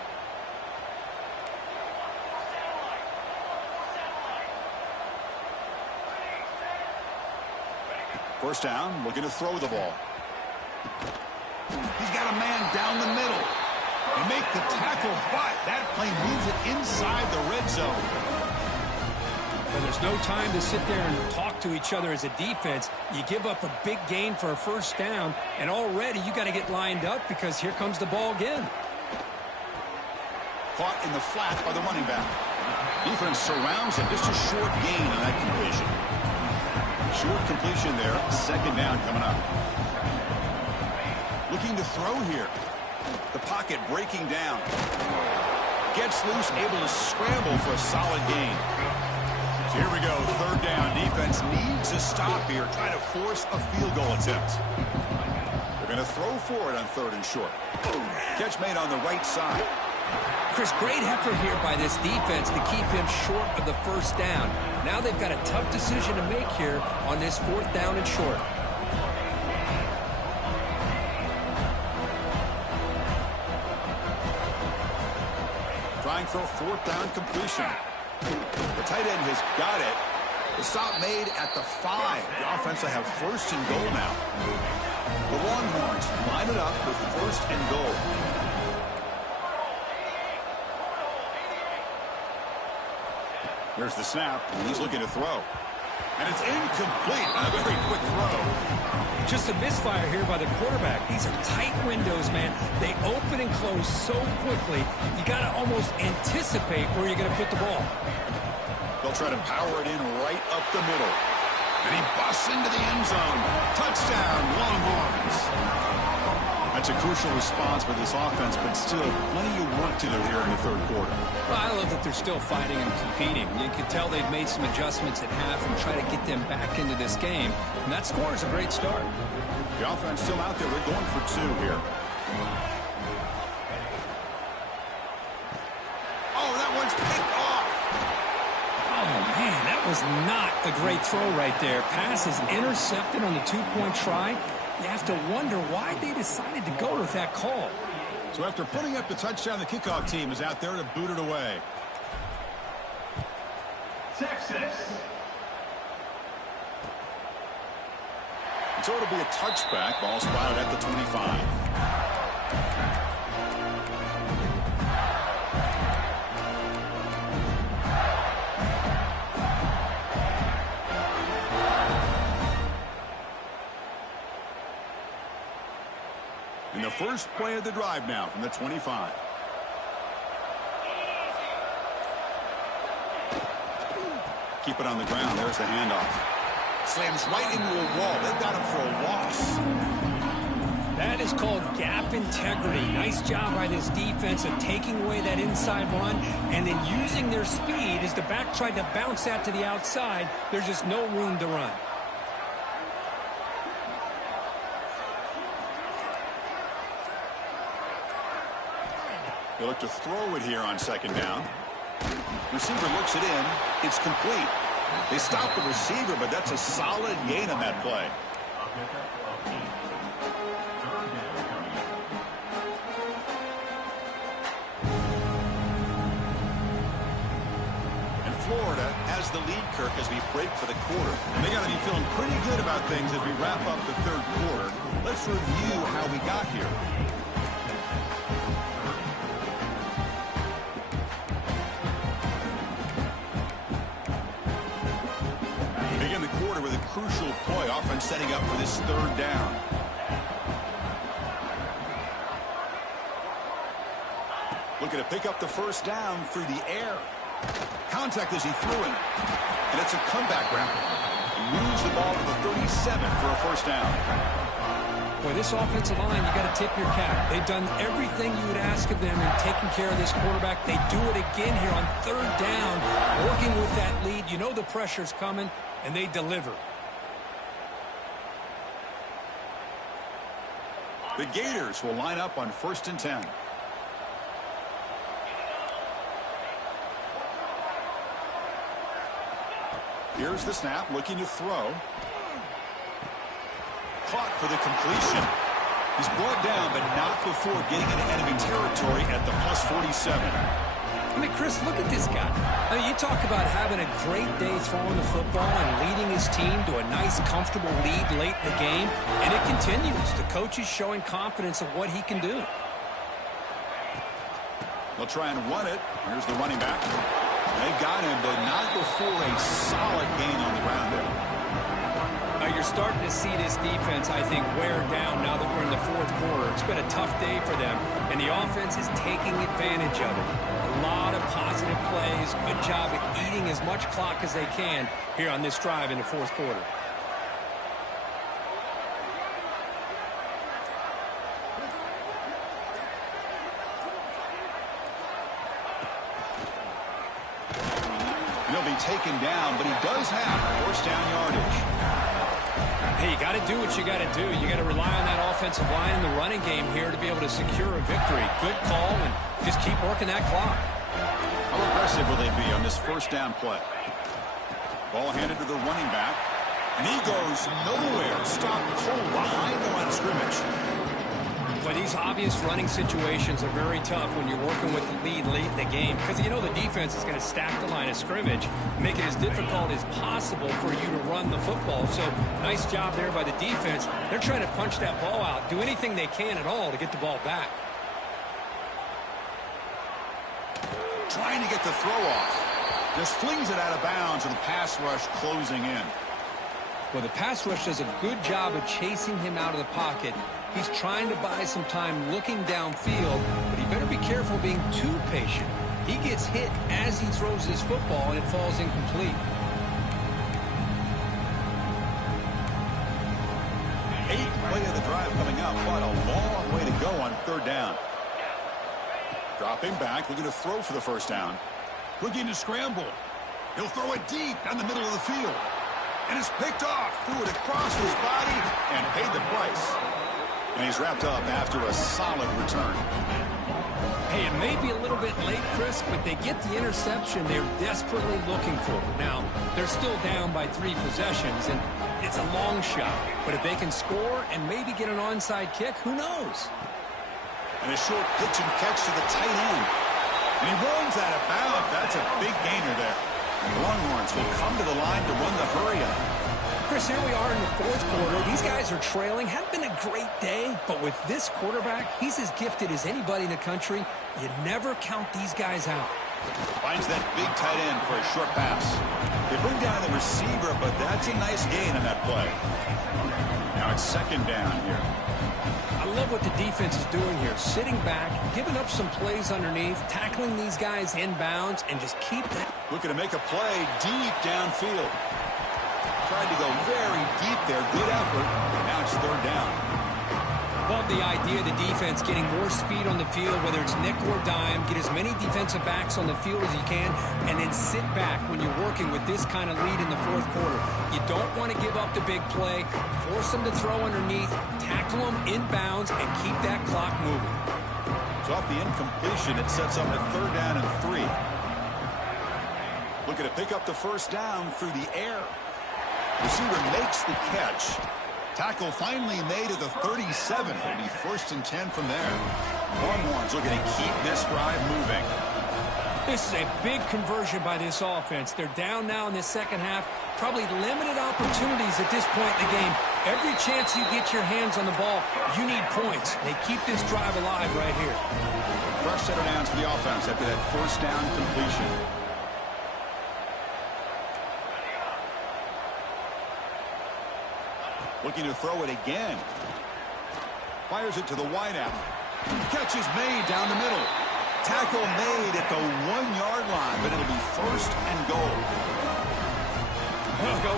First down, looking to throw the ball. He's got a man down the middle. And make the tackle, but that play moves it inside the red zone. Well, there's no time to sit there and talk to each other as a defense. You give up a big gain for a first down, and already you got to get lined up because here comes the ball again. Caught in the flat by the running back. Defense surrounds him. Just a short gain on that completion. Short completion there. Second down coming up. Looking to throw here. The pocket breaking down. Gets loose, able to scramble for a solid gain. So here we go, third down. Defense needs a stop here, trying to force a field goal attempt. They're going to throw for it on 3rd and short. Catch made on the right side. Chris, great effort here by this defense to keep him short of the first down. Now they've got a tough decision to make here on this 4th down and short. Trying for a 4th down completion. The tight end has got it. The stop made at the 5. The offense will have 1st and goal now. The Longhorns line it up with 1st and goal. Here's the snap, and he's looking to throw. And it's incomplete on a very quick throw. Just a misfire here by the quarterback. These are tight windows, man. They open and close so quickly, you got to almost anticipate where you're going to put the ball. They'll try to power it in right up the middle. And he busts into the end zone. Touchdown, Longhorns. That's a crucial response by this offense, but still plenty of work to do here in the 3rd quarter. Well, I love that they're still fighting and competing. You can tell they've made some adjustments at half and try to get them back into this game. And that score is a great start. The offense still out there. They're going for 2 here. Oh, that one's picked off. Oh, man, that was not a great throw right there. Pass is intercepted on the 2-point try. You have to wonder why they decided to go with that call. So after putting up the touchdown, the kickoff team is out there to boot it away. Texas. So it'll be a touchback. Ball spotted at the 25. first play of the drive now from the 25. Keep it on the ground. There's the handoff. Slams right into a wall. They've got him for a loss. That is called gap integrity. Nice job by this defense of taking away that inside run and then using their speed as the back tried to bounce that to the outside. There's just no room to run. They look to throw it here on second down. Receiver looks it in. It's complete. They stop the receiver, but that's a solid gain on that play. And Florida has the lead, Kirk, as we break for the quarter. And they got to be feeling pretty good about things as we wrap up the third quarter. Let's review how we got here. Crucial play, offense setting up for this third down. Looking to pick up the first down through the air. Contact as he threw it. And it's a comeback route. He moves the ball to the 37 for a first down. Boy, this offensive line, you got to tip your cap. They've done everything you would ask of them in taking care of this quarterback. They do it again here on third down, working with that lead. You know the pressure's coming, and they deliver. The Gators will line up on 1st and 10. Here's the snap, looking to throw. Caught for the completion. He's brought down, but not before getting into enemy territory at the plus 47. I mean, Chris, look at this guy. I mean, you talk about having a great day throwing the football and leading his team to a nice, comfortable lead late in the game, and it continues. The coach is showing confidence of what he can do. They'll try and run it. Here's the running back. They've got him, but not before a solid gain on the ground there. You're starting to see this defense, I think, wear down now that we're in the fourth quarter. It's been a tough day for them, and the offense is taking advantage of it. A lot of positive plays. Good job at eating as much clock as they can here on this drive in the fourth quarter. He'll be taken down, but he does have first down yardage. Hey, you got to do what you got to do. You got to rely on that offensive line in the running game here to be able to secure a victory. Good call, and just keep working that clock. How aggressive will they be on this first down play? Ball handed to the running back, and he goes nowhere. Stopped cold behind the line of scrimmage. But these obvious running situations are very tough when you're working with the lead late in the game, because you know the defense is going to stack the line of scrimmage, make it as difficult as possible for you to run the football. So nice job there by the defense. They're trying to punch that ball out, do anything they can at all to get the ball back. Trying to get the throw off. Just flings it out of bounds, and the pass rush closing in. Well, the pass rush does a good job of chasing him out of the pocket. He's trying to buy some time looking downfield, but he better be careful being too patient. He gets hit as he throws this football, and it falls incomplete. Eighth play of the drive coming up, but a long way to go on third down. Dropping back, looking to throw for the first down. Looking to scramble. He'll throw it deep down the middle of the field. And it's picked off. Threw it across his body and paid the price. And he's wrapped up after a solid return. Hey, it may be a little bit late, Chris, but they get the interception they're desperately looking for. Now, they're still down by 3 possessions, and it's a long shot. But if they can score and maybe get an onside kick, who knows? And a short pitch and catch to the tight end. And he runs out of bounds. That's a big gainer there. And the Longhorns will come to the line to run the hurry-up. Chris, here we are in the fourth quarter. These guys are trailing. Hadn't been a great day, but with this quarterback, he's as gifted as anybody in the country. You never count these guys out. Finds that big tight end for a short pass. They bring down the receiver, but that's a nice gain on that play. Now it's second down here. I love what the defense is doing here. Sitting back, giving up some plays underneath, tackling these guys inbounds, and just keep that. Looking to make a play deep downfield. Tried to go very deep there. Good effort. And now it's third down. Love the idea of the defense getting more speed on the field, whether it's nickel or dime, get as many defensive backs on the field as you can, and then sit back when you're working with this kind of lead in the fourth quarter. You don't want to give up the big play, force them to throw underneath, tackle them inbounds, and keep that clock moving. So off the incompletion, it sets up a third down and 3. Looking to pick up the first down through the air. Receiver makes the catch. Tackle finally made at the 37. It'll be first and 10 from there. Longhorns looking to keep this drive moving. This is a big conversion by this offense. They're down now in the second half. Probably limited opportunities at this point in the game. Every chance you get your hands on the ball, you need points. They keep this drive alive right here. Fresh set of downs for the offense after that first down completion. Looking to throw it again. Fires it to the wideout. Catch is made down the middle. Tackle made at the 1-yard line, but it'll be first and goal.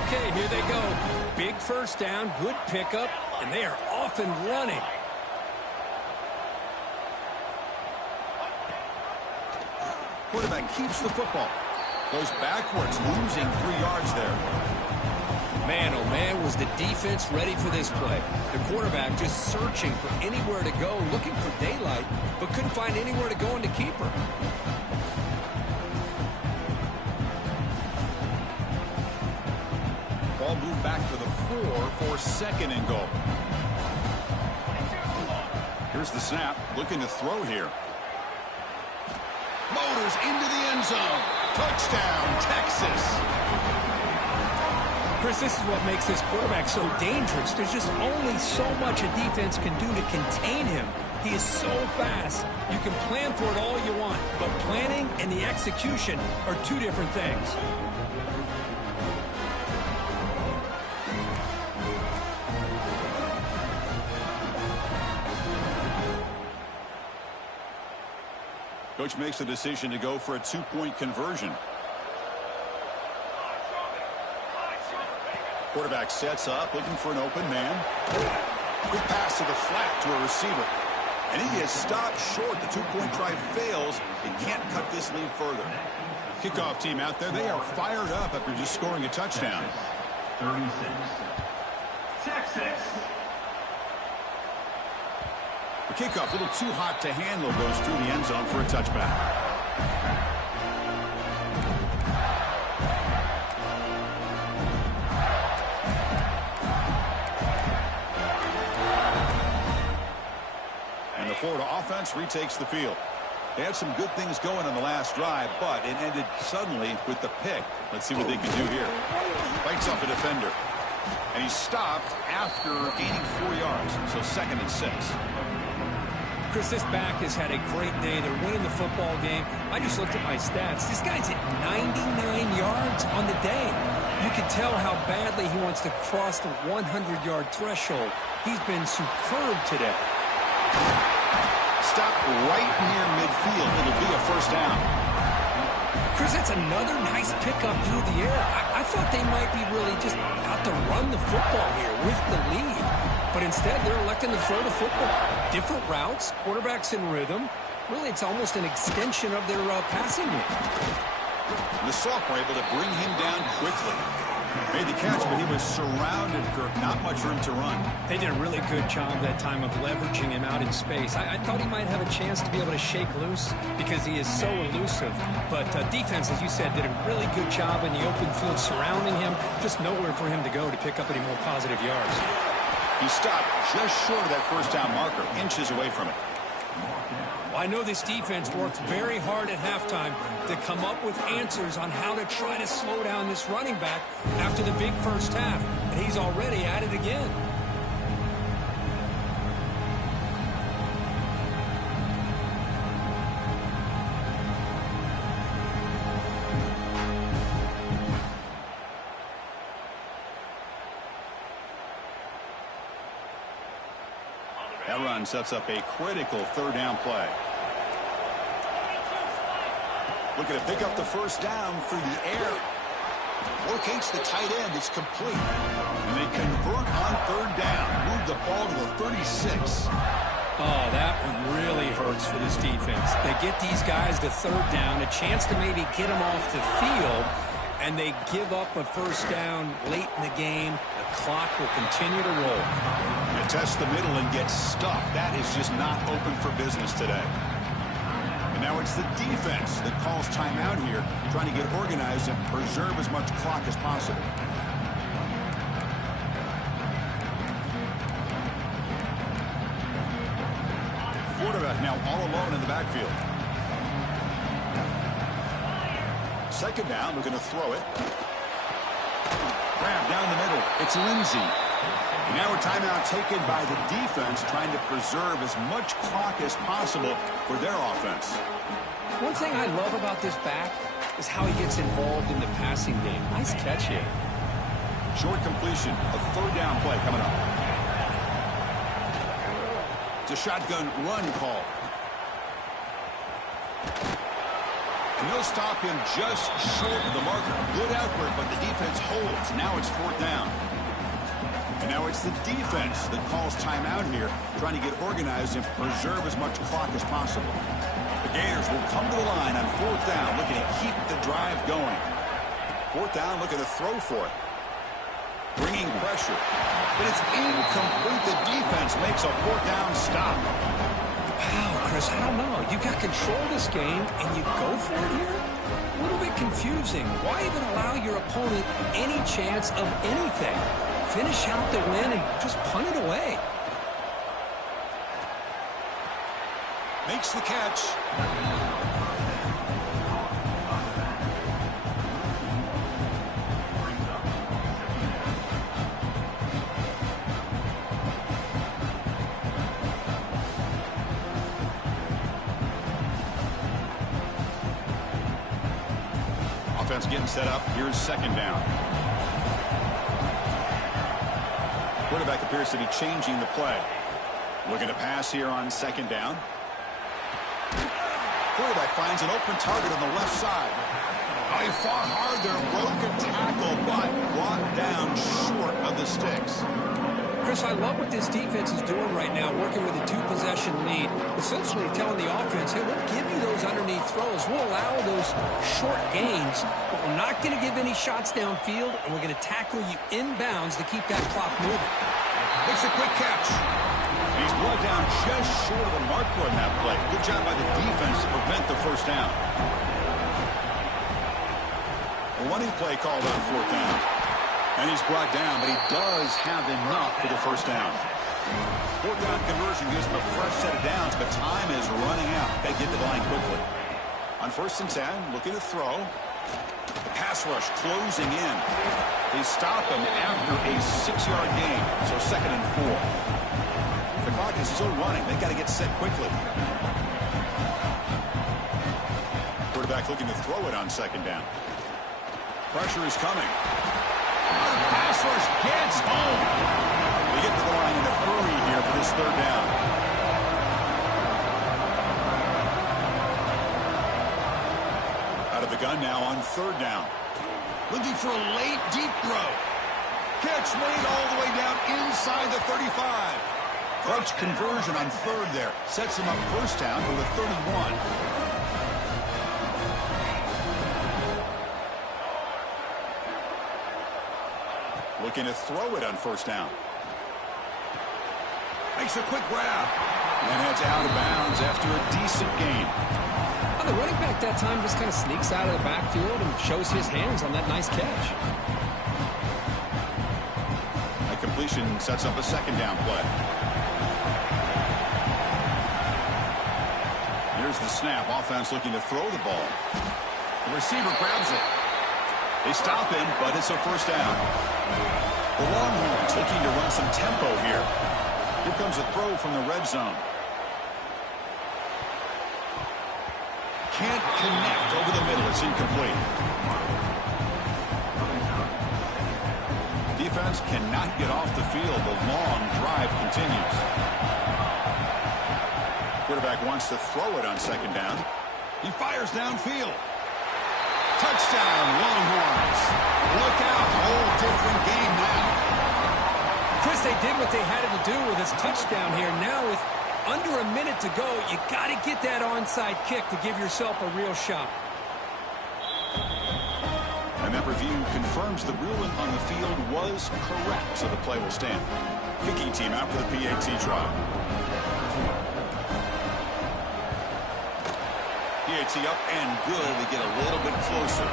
Okay, here they go. Big first down, good pickup, and they are off and running. Quarterback keeps the football. Goes backwards, losing 3 yards there. Man, oh man, was the defense ready for this play. The quarterback just searching for anywhere to go, looking for daylight, but couldn't find anywhere to go in the keeper. Ball moved back to the 4 for second and goal. Here's the snap, looking to throw here. Motors into the end zone. Touchdown, Texas. Chris, this is what makes this quarterback so dangerous. There's just only so much a defense can do to contain him. He is so fast. You can plan for it all you want, but planning and the execution are two different things. Coach makes the decision to go for a 2-point conversion. Quarterback sets up, looking for an open man. Good pass to the flat to a receiver. And he is stopped short. The 2-point try fails. He can't cut this lead further. Kickoff team out there, they are fired up after just scoring a touchdown. 36. Texas. The kickoff, a little too hot to handle, goes through the end zone for a touchback. Florida offense retakes the field. They had some good things going on the last drive, but it ended suddenly with the pick. Let's see what they can do here. Fights off a defender. And he's stopped after gaining 4 yards. So second and 6. Chris, this back has had a great day. They're winning the football game. I just looked at my stats. This guy's at 99 yards on the day. You can tell how badly he wants to cross the 100-yard threshold. He's been superb today. Stop right near midfield. It'll be a first down. Chris, that's another nice pickup through the air. I thought they might be really just out to run the football here with the lead. But instead, they're electing to throw the football. Different routes, quarterbacks in rhythm. Really, it's almost an extension of their passing game. The sophomore able to bring him down quickly. Made the catch, but he was surrounded, Kirk. Not much room to run. They did a really good job that time of leveraging him out in space. I thought he might have a chance to be able to shake loose because he is so elusive. But defense, as you said, did a really good job in the open field surrounding him. Just nowhere for him to go to pick up any more positive yards. He stopped just short of that first down marker, inches away from it. I know this defense worked very hard at halftime to come up with answers on how to try to slow down this running back after the big first half, and he's already at it again. run sets up a critical third down play. Looking to pick up the first down through the air. Locates the tight end. It's complete. And they convert on third down. Move the ball to the 36. Oh, that one really hurts for this defense. They get these guys to third down, a chance to maybe get them off the field, and they give up a first down late in the game. The clock will continue to roll. You test the middle and get stuffed. That is just not open for business today. And now it's the defense that calls timeout here, trying to get organized and preserve as much clock as possible. Quarterback now all alone in the backfield. Second down, looking to throw it. Grab down the middle. It's Lindsey. And now a timeout taken by the defense, trying to preserve as much clock as possible for their offense. One thing I love about this back is how he gets involved in the passing game. Nice catch here. Short completion, a third down play coming up. It's a shotgun run call. And they'll stop him just short of the marker. Good effort, but the defense holds. Now it's fourth down. And now it's the defense that calls timeout here, trying to get organized and preserve as much clock as possible. The Gators will come to the line on fourth down, looking to keep the drive going. Fourth down, looking to throw for it. Bringing pressure. But it's incomplete. The defense makes a fourth down stop. Wow, Chris, I don't know. You got control of this game, and you go for it here? A little bit confusing. Why even allow your opponent any chance of anything? Finish out the win and just punt it away. Makes the catch. Offense getting set up. Here's second down. Quarterback appears to be changing the play. Looking to pass here on second down. Quarterback finds an open target on the left side. Oh, he fought hard there. Broken tackle, but brought down short of the sticks. Chris, I love what this defense is doing right now, working with a two-possession lead, essentially telling the offense, hey, we'll give you those underneath throws. We'll allow those short gains, but we're not going to give any shots downfield, and we're going to tackle you inbounds to keep that clock moving. Makes a quick catch. He's brought down just short of the marker on that play. Good job by the defense to prevent the first down. A running play called on fourth down. And he's brought down, but he does have enough for the first down. Fourth down conversion gives him a fresh set of downs, but time is running out. Got to get to the line quickly. On first and 10, looking to throw. The pass rush closing in. They stop him after a 6-yard gain, so second and 4. The clock is still running. They got to get set quickly. Quarterback looking to throw it on second down. Pressure is coming. Pass rush gets home. They get to the line in a hurry here for this third down. Out of the gun now on third down. Looking for a late deep throw. Catch made all the way down inside the 35. Clutch conversion on third there. Sets him up first down for the 31. Looking to throw it on first down. Makes a quick grab. And heads out of bounds after a decent gain. Well, the running back that time just kind of sneaks out of the backfield and shows his hands on that nice catch. A completion sets up a second down play. Here's the snap. Offense looking to throw the ball. The receiver grabs it. They stop him, but it's a first down. The Longhorns looking to run some tempo here. Here comes a throw from the red zone. Can't connect over the middle. It's incomplete. Defense cannot get off the field. The long drive continues. Quarterback wants to throw it on second down. He fires downfield. Touchdown, Longhorns. Look out, whole different game now. Chris, they did what they had to do with his touchdown here. Now with under a minute to go, you got to get that onside kick to give yourself a real shot. And that review confirms the ruling on the field was correct, so the play will stand. Kicking team out for the PAT try. PAT up and good. They get a little bit closer.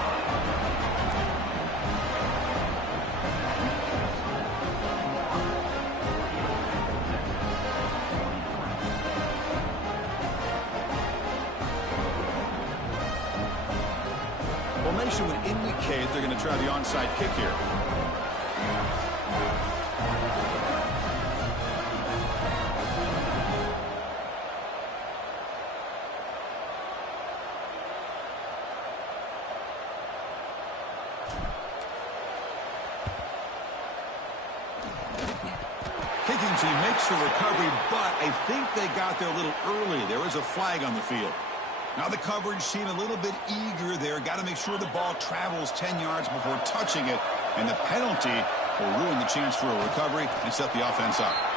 Formation would indicate they're going to try the onside kick here. Kicking team makes the recovery, but I think they got there a little early. There is a flag on the field. Now the coverage seemed a little bit eager there. Got to make sure the ball travels 10 yards before touching it. And the penalty will ruin the chance for a recovery and set the offense up.